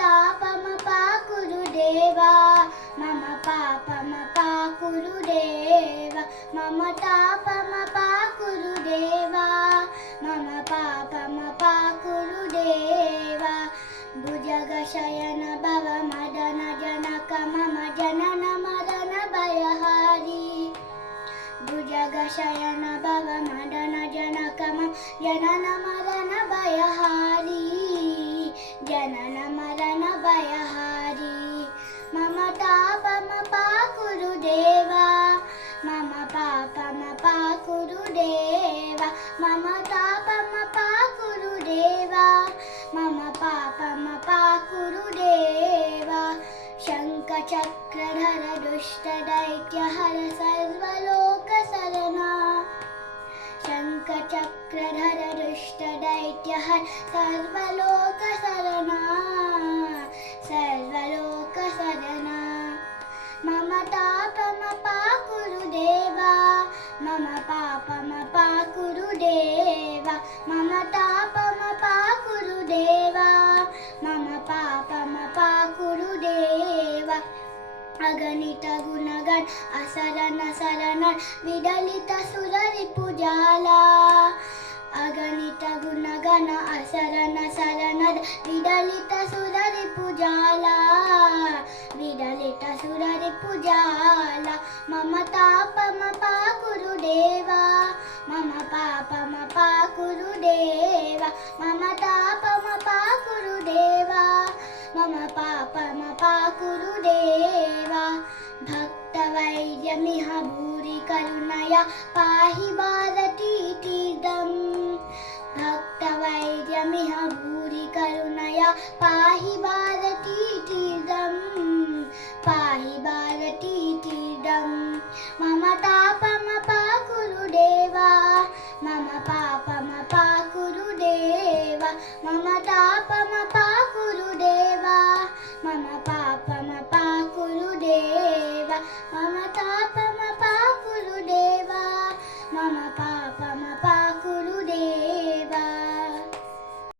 तापमपा गुरुदेवा मम पापमपा गुरुदेवा मम तापमपा गुरुदेवा मम पापमपा गुरुदेवा भुजगशयन भव मदन जनक मम जनन मदन भयहारी भुजगशयन भव मदन जनक मम जनन मदन भयहारी जनन मदन भयहारी मम तापमपा गुरुदेवा मम पापमपा गुरुदेवा मम तापमपा गुरुदेवा मम पापमपा गुरुदेवा शङ्खचक्रधर दुष्टदैत्यहर सर्वलोकशरणा शङ्खचक्रधर दुष्टदैत्यहर सर्वलोकशरणा सर्वलोकशरणा मम तापमपा गुरुदेवा मम पापमपा गुरुदेवा मम तापमपा गुरुदेवा मम पापमपा गुरुदेवा अगणित गुणगण असरण शरण विदलित सुररिपुजाला अगणित गुणगण असरण शरण विदलित सुररिपुजाला विदलित सुररिपुजाला मम तापमपा गुरुदेवा मम पापमपा गुरुदेवा मम तापमपा गुरुदेवा मम पापमपा गुरुदेवा भक्तवैर्यमिह भूरि करुणया पाहि भारतीतीदम् भक्तवैर्यमिह भूरि करुणया पाहि भारतीतीदम् पाहि भारतीतीदम् मम तापमपा गुरुदेवा मम पापमपा गुरुदेवा मम तापमपा गुरुदेवा मम पापमपा गुरुदेवा मम